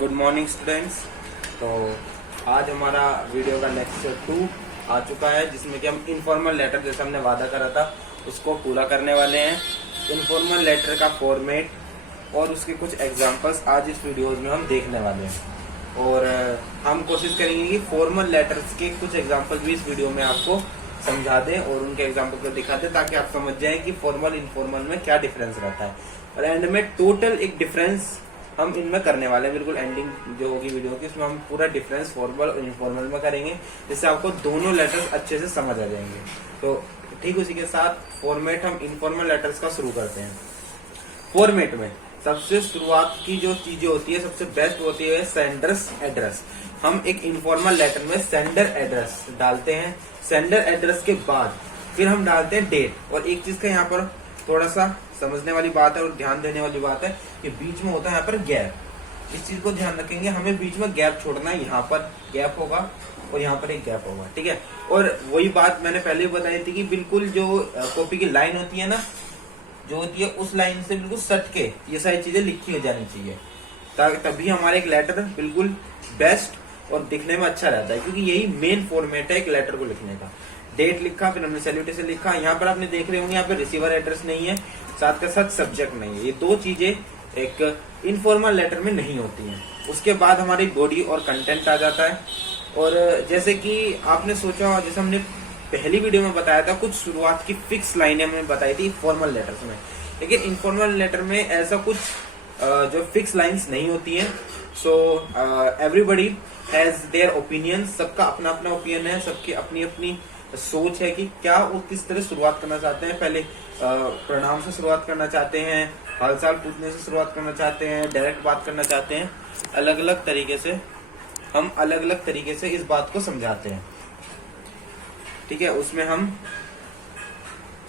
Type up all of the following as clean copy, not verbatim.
Good morning students. तो आज हमारा वीडियो का लेक्चर 2 आ चुका है, जिसमें कि हम इनफॉर्मल लेटर जैसा हमने वादा करा था उसको पूरा करने वाले हैं। इनफॉर्मल लेटर का फॉर्मेट और उसके कुछ एग्जांपल्स आज इस वीडियोज में हम देखने वाले हैं, और हम कोशिश करेंगे कि फॉर्मल लेटर्स के कुछ एग्जांपल भी इस वीडियो में आपको समझा दें और उनके एग्जांपल को दिखा दें, ताकि आप समझ जाएं कि फॉर्मल इनफॉर्मल में क्या डिफरेंस रहता है। और एंड में टोटल एक डिफरेंस हम इनमें करने वाले हैं, बिल्कुल एंडिंग जो होगी वीडियो की उसमें हम पूरा डिफरेंस फॉर्मल और इनफॉर्मल में करेंगे, जिससे आपको दोनों लेटर्स अच्छे से समझ आ जाएंगे। तो ठीक उसी के साथ फॉर्मेट हम इनफॉर्मल लेटर्स का शुरू करते हैं। फॉर्मेट में सबसे शुरुआत की जो चीजें होती है, सबसे बेस्ट होती है सेंडर्स एड्रेस। हम एक इनफॉर्मल लेटर में सेंडर एड्रेस डालते हैं। सेंडर एड्रेस के बाद फिर हम डालते हैं डेट। और एक चीज का यहाँ पर थोड़ा सा समझने वाली बात है और ध्यान देने वाली बात है कि बीच में होता है यहाँ पर गैप। इस चीज को ध्यान रखेंगे, हमें बीच में गैप छोड़ना है। यहाँ पर गैप होगा और यहाँ पर एक गैप होगा, ठीक है। और वही बात मैंने पहले भी बताई थी कि बिल्कुल जो कॉपी की लाइन होती है ना, जो होती है उस लाइन से बिल्कुल सट के ये सारी चीजें लिखी हो जानी चाहिए, तभी हमारे एक लेटर बिल्कुल बेस्ट और दिखने में अच्छा रहता है, क्योंकि यही मेन फॉर्मेट है एक लेटर को लिखने का। डेट लिखा, फिर हमने सैल्यूटेशन लिखा। यहाँ पर आपने देख रहे होंगे यहाँ पे रिसीवर एड्रेस नहीं है, साथ के साथ सब्जेक्ट नहीं है। ये दो चीजें एक इनफॉर्मल लेटर में नहीं होती हैं। उसके बाद हमारी बॉडी और कंटेंट आ जाता है। और जैसे कि आपने सोचा, जैसे हमने पहली वीडियो में बताया था, कुछ शुरुआत की फिक्स लाइनें हमने बताई थी फॉर्मल लेटर्स में, लेकिन इनफॉर्मल लेटर में ऐसा कुछ जो फिक्स लाइंस नहीं होती हैं। So everybody has their opinion, सबका अपना अपना ओपिनियन है, सबकी अपनी अपनी सोच है कि क्या वो किस तरह शुरुआत करना चाहते हैं। पहले प्रणाम से शुरुआत करना चाहते हैं, हाल चाल पूछने से शुरुआत करना चाहते हैं, डायरेक्ट बात करना चाहते हैं। अलग अलग तरीके से हम अलग अलग तरीके से इस बात को समझाते हैं, ठीक है। उसमें हम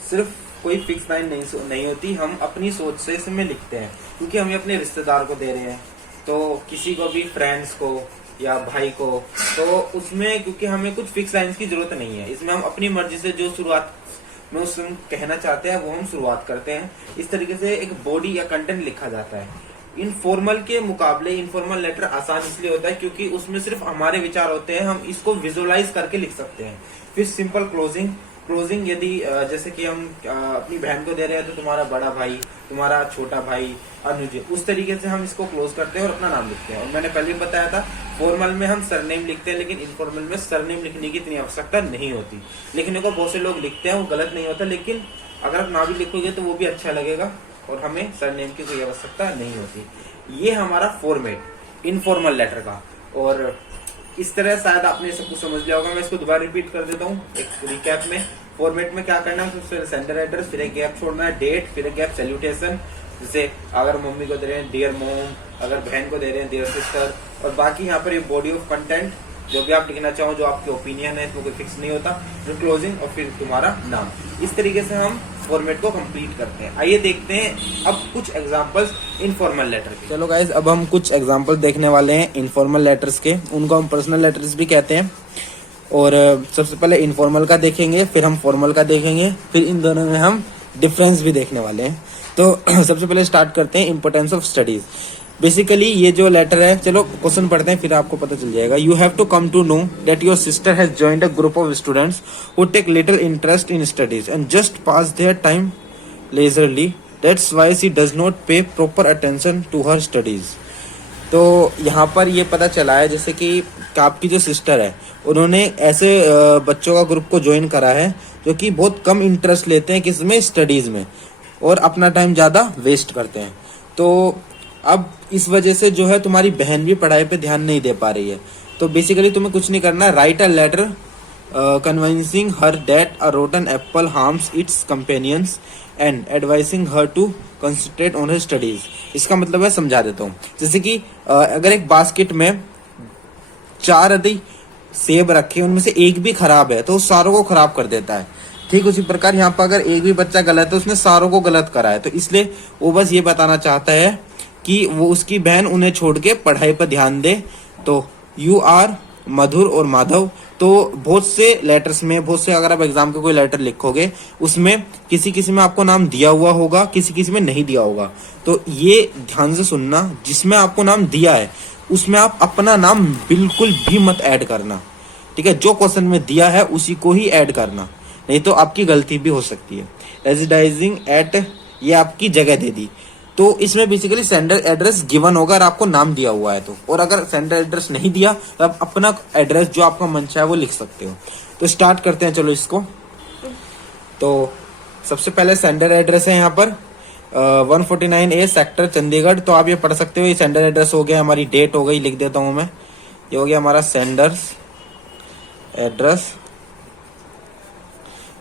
सिर्फ कोई फिक्स लाइन नहीं होती, हम अपनी सोच से इसमें लिखते हैं, क्योंकि हमें अपने रिश्तेदार को दे रहे हैं, तो किसी को भी, फ्रेंड्स को या भाई को, तो उसमें क्योंकि हमें कुछ फिक्स लाइंस की जरूरत नहीं है। इसमें हम अपनी मर्जी से जो शुरुआत में उसमें कहना चाहते हैं वो हम शुरुआत करते हैं। इस तरीके से एक बॉडी या कंटेंट लिखा जाता है। इनफॉर्मल के मुकाबले इनफॉर्मल लेटर आसान इसलिए होता है क्योंकि उसमें सिर्फ हमारे विचार होते हैं, हम इसको विजुअलाइज करके लिख सकते हैं। फिर सिंपल क्लोजिंग यदि जैसे कि हम अपनी बहन को दे रहे हैं तो तुम्हारा बड़ा भाई, तुम्हारा छोटा भाई, अनुज, उस तरीके से हम इसको क्लोज करते हैं और अपना नाम लिखते हैं। और मैंने पहले भी बताया था, फॉर्मल में हम सरनेम लिखते हैं, लेकिन इनफॉर्मल में सरनेम लिखने की इतनी आवश्यकता नहीं होती। लिखने को बहुत से लोग लिखते हैं, वो गलत नहीं होता, लेकिन अगर आप ना भी लिखोगे तो वो भी अच्छा लगेगा और हमें सरनेम की कोई आवश्यकता नहीं होती। ये हमारा फॉर्मेट इनफॉर्मल लेटर का। और इस तरह शायद आपने सब कुछ समझ लिया होगा। मैं इसको दोबारा रिपीट कर देता हूँ एक रिकैप में। फॉर्मेट में क्या करना है, सबसे सेंडर एड्रेस, फिर एक गैप छोड़ना है, डेट, फिर एक गैप सैल्यूटेशन। जैसे अगर मम्मी को दे रहे हैं डियर मॉम, अगर बहन को दे रहे हैं डियर सिस्टर, और बाकी यहाँ पर ये बॉडी ऑफ कंटेंट जो भी आप लिखना चाहो, जो आपके ओपिनियन है, इसमें कोई फिक्स नहीं होता, जो क्लोजिंग और फिर तुम्हारा नाम। इस तरीके से हम फॉर्मेट को कंप्लीट करते हैं। आइए देखते हैं अब कुछ एग्जांपल्स इनफॉर्मल लेटर के। चलो गाइज, अब हम कुछ एग्जांपल देखने वाले हैं इनफॉर्मल लेटर्स के। उनको हम पर्सनल लेटर्स भी कहते हैं। और सबसे पहले इनफॉर्मल का देखेंगे, फिर हम फॉर्मल का देखेंगे, फिर इन दोनों में हम डिफरेंस भी देखने वाले हैं। तो सबसे पहले स्टार्ट करते हैं इम्पोर्टेंस ऑफ स्टडीज। बेसिकली ये जो लेटर है, चलो क्वेश्चन पढ़ते हैं फिर आपको पता चल जाएगा। You have to come to know that your sister has joined a group of students who take little interest in studies and just pass their time leisurely, that's why she does not pay proper attention to her studies. तो यहाँ पर ये पता चला है जैसे कि आपकी जो सिस्टर है, उन्होंने ऐसे बच्चों का ग्रुप को ज्वाइन करा है जो कि बहुत कम इंटरेस्ट लेते हैं किसमें, स्टडीज में, और अपना टाइम ज्यादा वेस्ट करते हैं। तो अब इस वजह से जो है तुम्हारी बहन भी पढ़ाई पे ध्यान नहीं दे पा रही है। तो बेसिकली तुम्हें कुछ नहीं करना, write a letter convincing her that a rotten apple harms its companions and advising her to concentrate on her studies. इसका मतलब है, समझा देता हूँ। जैसे कि अगर एक बास्केट में 4 यदि सेब रखे, उनमें से एक भी खराब है तो उस सारों को खराब कर देता है। ठीक उसी प्रकार यहाँ पर अगर एक भी बच्चा गलत है, उसने सारों को गलत करा है। तो इसलिए वो बस ये बताना चाहता है कि वो, उसकी बहन उन्हें छोड़ के पढ़ाई पर ध्यान दे। तो यू आर मधुर और माधव। तो बहुत से लेटर्स में, बहुत से अगर आप एग्जाम के कोई लेटर लिखोगे उसमें किसी किसी में आपको नाम दिया हुआ होगा, किसी किसी में नहीं दिया होगा। तो ये ध्यान से सुनना, जिसमें आपको नाम दिया है उसमें आप अपना नाम बिल्कुल भी मत ऐड करना, ठीक है। जो क्वेश्चन में दिया है उसी को ही ऐड करना, नहीं तो आपकी गलती भी हो सकती है। रेजिडाइजिंग एट, ये आपकी जगह दे दी, तो इसमें बेसिकली सेंडर एड्रेस गिवन होगा अगर आपको नाम दिया हुआ है तो, और अगर सेंडर एड्रेस नहीं दिया तो आप अपना एड्रेस जो आपका मन चाहे वो लिख सकते हो। तो स्टार्ट करते हैं चलो इसको। तो सबसे पहले सेंडर एड्रेस है यहाँ पर 149A सेक्टर चंडीगढ़। तो आप ये पढ़ सकते हो, ये सेंडर एड्रेस हो गया, हमारी डेट हो गई, लिख देता हूँ मैं, ये हो गया हमारा सेंडर्स एड्रेस,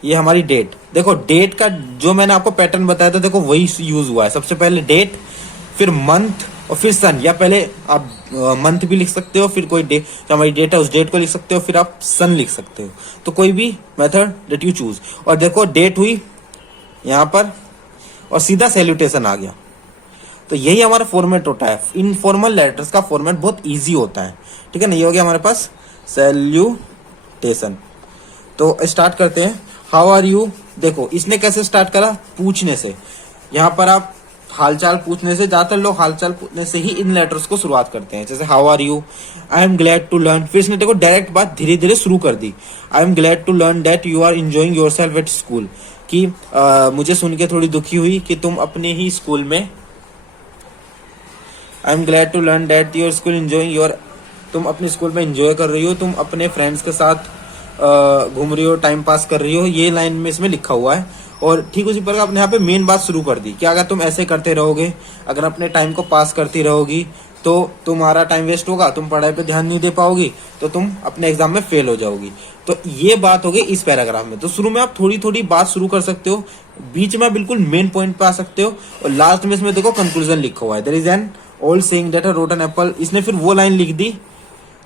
ये हमारी डेट। देखो डेट का जो मैंने आपको पैटर्न बताया था, देखो वही यूज हुआ है। सबसे पहले डेट, फिर मंथ और फिर सन, या पहले आप मंथ भी लिख सकते हो, फिर कोई डेट जो हमारी डेट है उस डेट को लिख सकते हो, फिर आप सन लिख सकते हो। तो कोई भी मेथड दैट यू चूज। और देखो डेट हुई यहाँ पर और सीधा सैल्यूटेशन आ गया। तो यही हमारा फॉर्मेट होता है। इनफॉर्मल लेटर्स का फॉर्मेट बहुत ईजी होता है, ठीक है ना। ये हो गया हमारे पास सैल्यूटेशन। तो स्टार्ट करते हैं, हाउ आर यू। देखो इसने कैसे स्टार्ट करा, पूछने से। यहाँ पर आप हालचाल पूछने से, ज्यादातर लोग हालचाल पूछने से ही इन लेटर्स को शुरुआत करते हैं, जैसे how are you, I am glad to learn. फिर इसने देखो डायरेक्ट बात धीरे धीरे शुरू कर दी, I am glad to learn that you are enjoying yourself at school, कि मुझे सुन के थोड़ी दुखी हुई कि तुम अपने ही स्कूल में, I am glad to learn that your school enjoying your, तुम अपने स्कूल में एंजॉय कर रही हो, तुम अपने फ्रेंड्स के साथ घूम रही हो, टाइम पास कर रही हो। ये लाइन में इसमें लिखा हुआ है। और ठीक उसी प्रकार आपने यहाँ पे मेन बात शुरू कर दी कि अगर तुम ऐसे करते रहोगे, अगर अपने टाइम को पास करती रहोगी तो तुम्हारा टाइम वेस्ट होगा, तुम पढ़ाई पे ध्यान नहीं दे पाओगी, तो तुम अपने एग्जाम में फेल हो जाओगी। तो ये बात होगी इस पैराग्राफ में। तो शुरू में आप थोड़ी थोड़ी बात शुरू कर सकते हो, बीच में बिल्कुल मेन पॉइंट पे आ सकते हो, और लास्ट में इसमें देखो कंक्लूजन लिखा हुआ है, there is an old saying that a rotten apple. इसने फिर वो लाइन लिख दी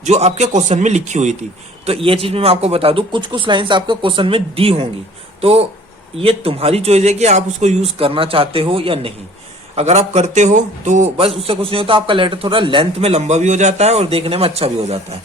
जो आपके क्वेश्चन में लिखी हुई थी। तो ये चीज मैं आपको बता दूं, कुछ कुछ लाइंस आपके क्वेश्चन में दी होंगी, तो ये तुम्हारी चॉइस है कि आप उसको यूज करना चाहते हो या नहीं। अगर आप करते हो तो बस उससे कुछ नहीं होता, आपका लेटर थोड़ा लेंथ में लंबा भी हो जाता है और देखने में अच्छा भी हो जाता है।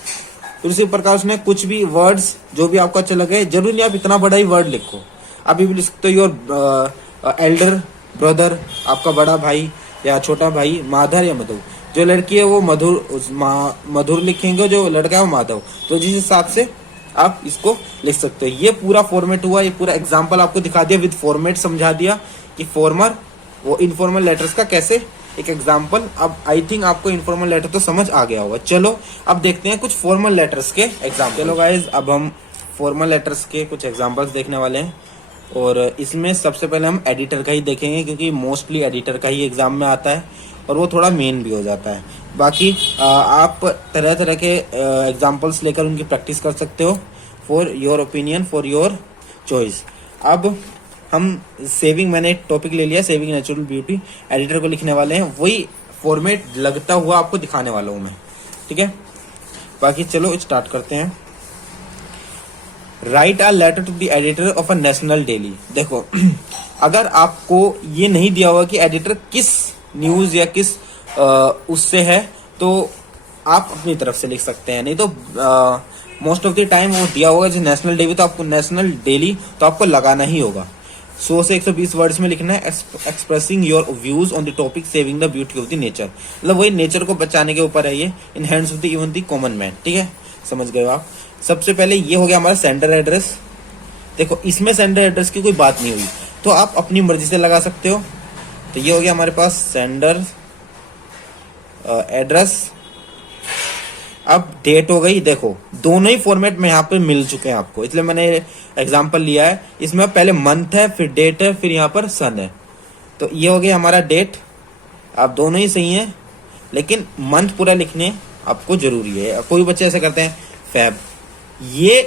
तो इसी प्रकार उसने कुछ भी वर्ड्स जो भी आपको अच्छे लगे, जरूरी नहीं आप इतना बड़ा ही वर्ड लिखो, आप भी लिख सकते हो योर एल्डर ब्रदर, आपका बड़ा भाई या छोटा भाई, माधर या मधु। जो लड़की है वो मधुर लिखेंगे, जो लड़का है वो माधव। तो जिस हिसाब से आप इसको लिख सकते हो। ये पूरा फॉर्मेट हुआ, ये पूरा एग्जांपल आपको दिखा दिया, विद फॉर्मेट समझा दिया कि फॉर्मल वो इनफॉर्मल लेटर्स का कैसे एक एग्जांपल। अब आई थिंक आपको इनफॉर्मल लेटर तो समझ आ गया होगा। चलो अब देखते हैं कुछ फॉर्मल लेटर्स के एग्जाम्पल। चलो गाइज, अब हम फॉर्मल लेटर्स के कुछ एग्जाम्पल्स देखने वाले हैं, और इसमें सबसे पहले हम एडिटर का ही देखेंगे, क्योंकि मोस्टली एडिटर का ही एग्जाम में आता है और वो थोड़ा मेन भी हो जाता है। बाकी आप तरह तरह के एग्जाम्पल्स लेकर उनकी प्रैक्टिस कर सकते हो, for your opinion, for your choice. अब हम सेविंग, मैंने एक टॉपिक ले लिया, सेविंग नेचुरल ब्यूटी, एडिटर को लिखने वाले हैं, वही फॉर्मेट लगता हुआ आपको दिखाने वाला हूँ मैं, ठीक है। बाकी चलो स्टार्ट करते हैं। Write a letter to the editor of a national daily. देखो अगर आपको ये नहीं दिया हुआ कि एडिटर किस न्यूज या किस उससे है, तो आप अपनी तरफ से लिख सकते हैं, नहीं तो मोस्ट ऑफ द टाइम वो दिया होगा जैसे नेशनल डेली, तो आपको नेशनल डेली तो आपको लगाना ही होगा। 100 से 120 वर्ड्स में लिखना है, expressing your views on the topic saving the beauty of the nature. मतलब वही नेचर को बचाने के ऊपर है ये, in hands of the even the common man, ठीक है, समझ गए हो आप। सबसे पहले ये हो गया हमारा सेंडर एड्रेस। देखो इसमें सेंडर एड्रेस की कोई बात नहीं हुई, तो आप अपनी मर्जी से लगा सकते हो। तो ये हो गया हमारे पास सेंडर एड्रेस। अब डेट हो गई। देखो दोनों ही फॉर्मेट में यहाँ पे मिल चुके हैं आपको, इसलिए मैंने एग्जांपल लिया है। इसमें पहले मंथ है, फिर डेट है, फिर यहाँ पर सन है। तो ये हो गया हमारा डेट। आप दोनों ही सही हैं, लेकिन मंथ पूरा लिखने आपको जरूरी है। कोई बच्चे ऐसे करते हैं फैब, ये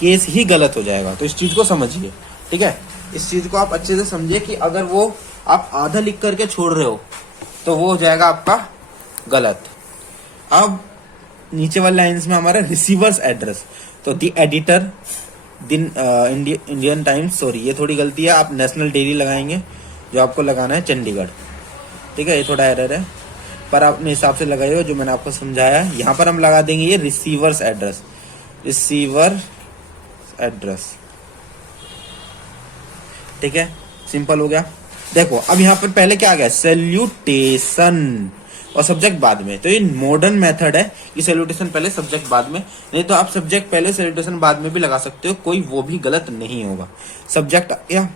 केस ही गलत हो जाएगा, तो इस चीज को समझिए, ठीक है। इस चीज को आप अच्छे से समझिए कि अगर वो आप आधा लिख करके छोड़ रहे हो तो वो हो जाएगा आपका गलत। अब नीचे वाले लाइंस में हमारा रिसीवर्स एड्रेस, तो दी एडिटर, इंडियन टाइम्स, सॉरी ये थोड़ी गलती है, आप नेशनल डेली लगाएंगे, जो आपको लगाना है चंडीगढ़, ठीक है, ये थोड़ा एरर है। पर अपने हिसाब से लगाइए जो मैंने आपको समझाया। यहाँ पर हम लगा देंगे ये रिसीवर्स एड्रेस, रिसीवर एड्रेस, ठीक है, सिंपल हो गया। देखो अब यहाँ पर पहले क्या आ गया, सैल्यूटेशन और सब्जेक्ट बाद में। तो ये मॉडर्न मेथड है कि सैल्यूटेशन पहले सब्जेक्ट बाद में, नहीं तो आप सब्जेक्ट पहले सैल्यूटेशन बाद में भी लगा सकते हो, कोई वो भी गलत नहीं होगा। सब्जेक्ट या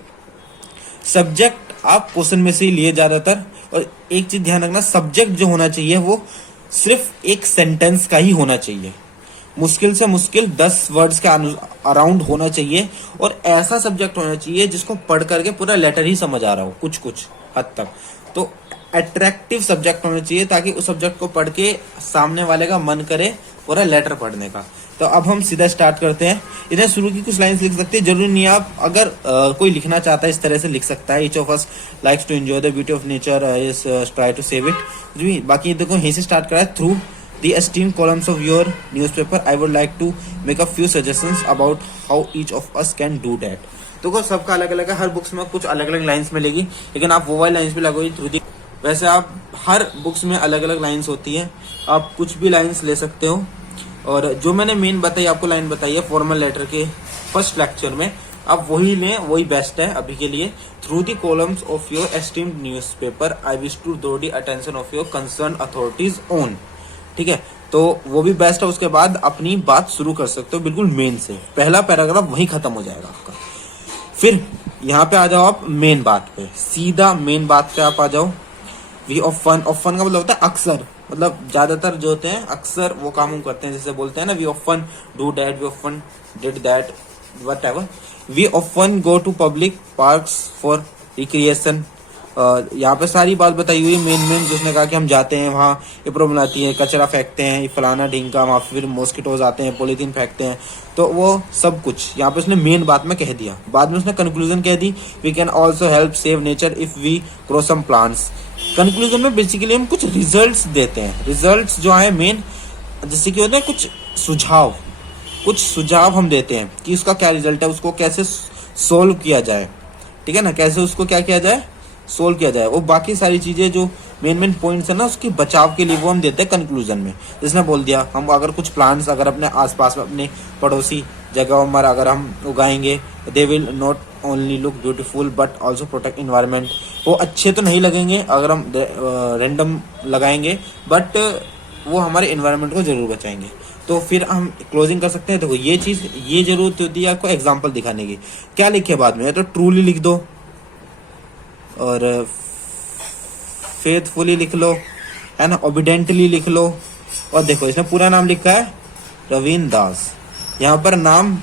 सब्जेक्ट आप क्वेश्चन में से ही लिए ज्यादातर। और एक चीज ध्यान रखना, सब्जेक्ट जो होना चाहिए वो सिर्फ एक सेंटेंस का ही होना चाहिए, मुश्किल से मुश्किल 10 वर्ड्स के अराउंड होना चाहिए। और ऐसा सब्जेक्ट होना चाहिए जिसको पढ़ करके पूरा लेटर ही समझ आ रहा हो कुछ कुछ हद तक। तो अट्रैक्टिव सब्जेक्ट होना चाहिए ताकि उस सब्जेक्ट को पढ़ के सामने वाले का मन करे पूरा लेटर पढ़ने का। तो अब हम सीधा स्टार्ट करते हैं। इधर शुरू की कुछ लाइंस लिख सकते हैं, जरूरी नहीं आप अगर कोई लिखना चाहता है इस तरह से लिख सकता है। Each of us likes to enjoy the beauty of nature, is try to save it, कुछ भी। बाकी देखो यहीं से स्टार्ट करा है। Through the esteemed columns of your newspaper, I would like to make a few suggestions about how each of us can do that. तो सबका अलग अलग है, हर बुक्स में कुछ अलग अलग लाइंस मिलेगी, लेकिन आप वो वाली लाइंस भी लगोगी थ्रू दी। वैसे आप हर बुक्स में अलग अलग लाइंस होती हैं, आप कुछ भी लाइंस ले सकते हो। और जो मैंने मेन बताई आपको लाइन बताई है फॉर्मल लेटर के फर्स्ट लेक्चर में, आप वही लें, वही बेस्ट है अभी के लिए। Through the columns of your esteemed newspaper I wish to draw the attention of your concern authorities on, ठीक है, तो वो भी बेस्ट है। उसके बाद अपनी बात शुरू कर सकते हो बिल्कुल मेन से, पहला पैराग्राफ वहीं खत्म हो जाएगा आपका। फिर यहाँ पे आ जाओ आप मेन बात पे, सीधा मेन बात पे आप आ जाओ। We often, often का मतलब होता है अक्सर, मतलब ज्यादातर जो होते हैं अक्सर वो काम करते हैं, जैसे बोलते हैं ना we often do that, we often did that, whatever. We often go to public parks for recreation. यहाँ पे सारी बात बताई हुई है मेन जो उसने कहा कि हम जाते हैं वहाँ, ये प्रॉब्लम आती है, कचरा फेंकते हैं, ये फलाना ढिंका, वहाँ फिर मॉस्किटोज आते हैं, पॉलीथीन फेंकते हैं, तो वो सब कुछ यहाँ पे उसने मेन बात में कह दिया। बाद में उसने कंक्लूजन कह दी, we can also help save nature if we grow some plants. Conclusion में बेसिकली हम कुछ रिजल्ट्स देते हैं, रिजल्ट्स जो है मेन जैसे कि होते हैं कुछ सुझाव हम देते हैं कि उसका क्या रिजल्ट है, उसको कैसे सोल्व किया जाए, ठीक है ना, कैसे उसको क्या किया जाए, सोल्व किया जाए। वो बाकी सारी चीजें जो मेन पॉइंट्स है ना उसके बचाव के लिए वो हम देते हैं कंक्लूजन में। जिसने बोल दिया हम अगर कुछ प्लांट्स अगर अपने आसपास में अपने पड़ोसी जगहों में अगर हम उगाएंगे, they will not only look beautiful but also protect environment. वो अच्छे तो नहीं लगेंगे अगर हम रैंडम लगाएंगे, बट वो हमारे इन्वायरमेंट को जरूर बचाएंगे। तो फिर हम क्लोजिंग कर सकते हैं। देखो ये चीज ये जरूरत होती है आपको एग्जाम्पल दिखाने की। क्या लिखे बाद में, तो ट्रूली लिख दो और फेथफुली लिख लो, है ना, ओबिडेंटली लिख लो। और देखो इसमें पूरा नाम लिखा है रवीन दास, यहाँ पर नाम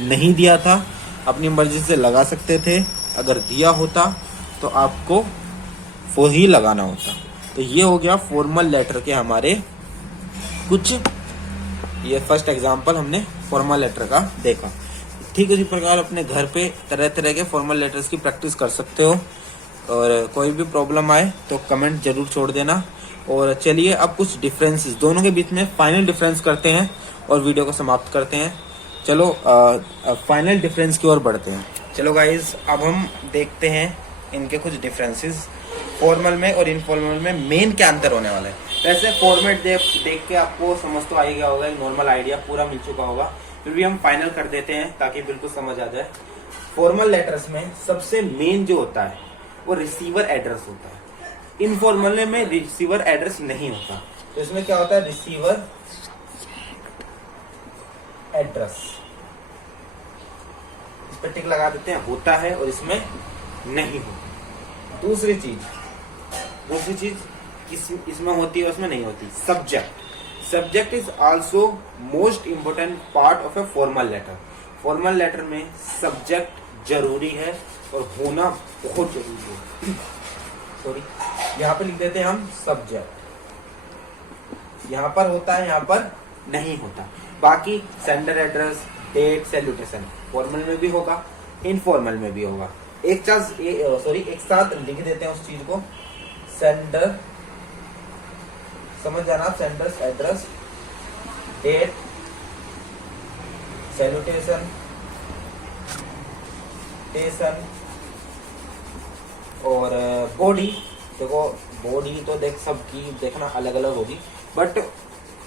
नहीं दिया था, अपनी मर्जी से लगा सकते थे, अगर दिया होता तो आपको वो ही लगाना होता। तो ये हो गया फॉर्मल लेटर के हमारे कुछ, ये फर्स्ट एग्जांपल हमने फॉर्मल लेटर का देखा। ठीक इसी प्रकार अपने घर पे तरह तरह के फॉर्मल लेटर्स की प्रैक्टिस कर सकते हो। और कोई भी प्रॉब्लम आए तो कमेंट जरूर छोड़ देना। और चलिए अब कुछ डिफरेंसेस दोनों के बीच में फाइनल डिफरेंस करते हैं और वीडियो को समाप्त करते हैं। चलो फाइनल डिफरेंस की ओर बढ़ते हैं। चलो गाइज अब हम देखते हैं इनके कुछ डिफरेंसेस फॉर्मल में और इनफॉर्मल में मेन क्या अंतर होने वाला है। वैसे फॉर्मेट देख के आपको समझ तो आ ही गया होगा, एक नॉर्मल आइडिया पूरा मिल चुका होगा, फिर भी हम फाइनल कर देते हैं ताकि बिल्कुल समझ आ जाए। फॉर्मल लेटर्स में सबसे मेन जो होता है वो रिसीवर एड्रेस होता है। इनफॉर्मल में रिसीवर एड्रेस नहीं होता। तो इसमें क्या होता है, रिसीवर एड्रेस, इस पर टिक लगा देते हैं, होता है, और इसमें नहीं होता। दूसरी चीज इसमें होती है उसमें नहीं होती, subject is also most important part of a formal letter. Formal letter में सब्जेक्ट जरूरी है और होना बहुत जरूरी है। सॉरी, यहाँ पे लिख देते हैं हम सब्जेक्ट, यहाँ पर होता है, यहाँ पर नहीं होता। बाकी sender address, date, salutation formal में भी होगा, इनफॉर्मल में भी होगा। एक साथ लिख देते हैं उस चीज को। सेंडर, समझ जाना, सेंडर्स एड्रेस, डेट, सैल्यूटेशन, और बॉडी देखो बॉडी तो देख सबकी देखना अलग अलग होगी, बट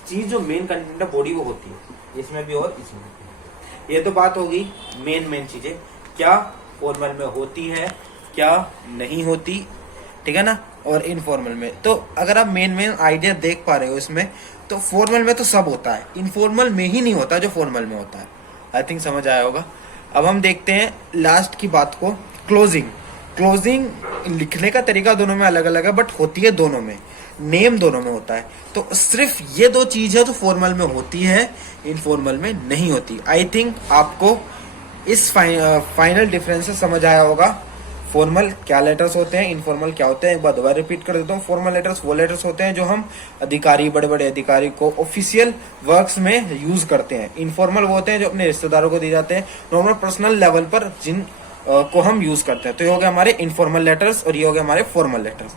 चीज जो मेन कंटेंट है बॉडी वो होती है इसमें भी और इसमें भी। ये तो बात होगी मेन चीजें क्या फॉर्मल में होती है क्या नहीं होती, ठीक है ना। और इनफॉर्मल में तो अगर आप मेन आइडिया देख पा रहे हो इसमें, तो फॉर्मल में तो सब होता है, इनफॉर्मल में ही नहीं होता जो फॉर्मल में होता है। आई थिंक समझ आया होगा। अब हम देखते हैं लास्ट की बात को, क्लोजिंग लिखने का तरीका दोनों में अलग अलग है, बट होती है दोनों में, नेम दोनों में होता है। तो सिर्फ ये दो चीज है जो फॉर्मल में होती है, इनफॉर्मल में नहीं होती। आई थिंक आपको इस फाइनल डिफरेंस से समझ आया होगा। फॉर्मल क्या लेटर्स होते हैं, इनफॉर्मल क्या होते हैं। एक बार दोबारा रिपीट कर देता हूँ। फॉर्मल लेटर्स वो लेटर्स होते हैं जो हम अधिकारी, बड़े बड़े अधिकारी को ऑफिशियल वर्क्स में यूज करते हैं। इनफॉर्मल वो होते हैं जो अपने रिश्तेदारों को दिए जाते हैं, नॉर्मल पर्सनल लेवल पर जिन को हम यूज करते हैं। तो ये हो गया हमारे इनफॉर्मल लेटर्स और ये हो गया हमारे फॉर्मल लेटर्स।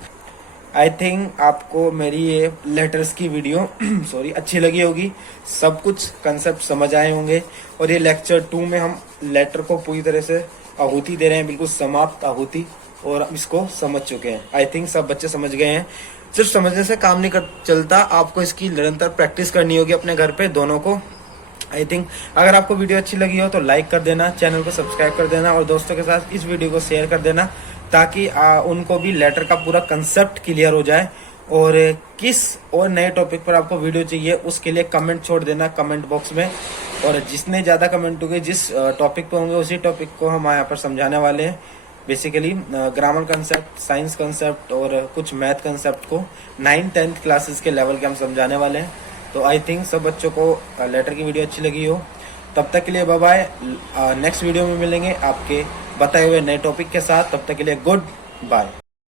आई थिंक आपको मेरी ये लेटर्स की वीडियो सॉरी अच्छी लगी होगी, सब कुछ कंसेप्ट समझ आए होंगे। और ये लेक्चर 2 में हम लेटर को पूरी तरह से आहुति दे रहे हैं, बिल्कुल समाप्त आहुति, और हम इसको समझ चुके हैं। आई थिंक सब बच्चे समझ गए हैं। सिर्फ समझने से काम नहीं चलता, आपको इसकी निरंतर प्रैक्टिस करनी होगी अपने घर पे दोनों को। आई थिंक अगर आपको वीडियो अच्छी लगी हो तो लाइक कर देना, चैनल को सब्सक्राइब कर देना और दोस्तों के साथ इस वीडियो को शेयर कर देना, ताकि उनको भी लेटर का पूरा कंसेप्ट क्लियर हो जाए। और किस और नए टॉपिक पर आपको वीडियो चाहिए उसके लिए कमेंट छोड़ देना कमेंट बॉक्स में, और जितने ज़्यादा कमेंट होंगे जिस टॉपिक पे होंगे उसी टॉपिक को हम यहाँ पर समझाने वाले हैं। Basically grammar concept, science concept और कुछ मैथ कंसेप्ट को 9th-10th क्लासेस के लेवल के हम समझाने वाले हैं। तो आई थिंक सब बच्चों को लेटर की वीडियो अच्छी लगी हो। तब तक के लिए बाय बाय, नेक्स्ट वीडियो में मिलेंगे आपके बताए हुए नए टॉपिक के साथ। तब तक के लिए गुड बाय।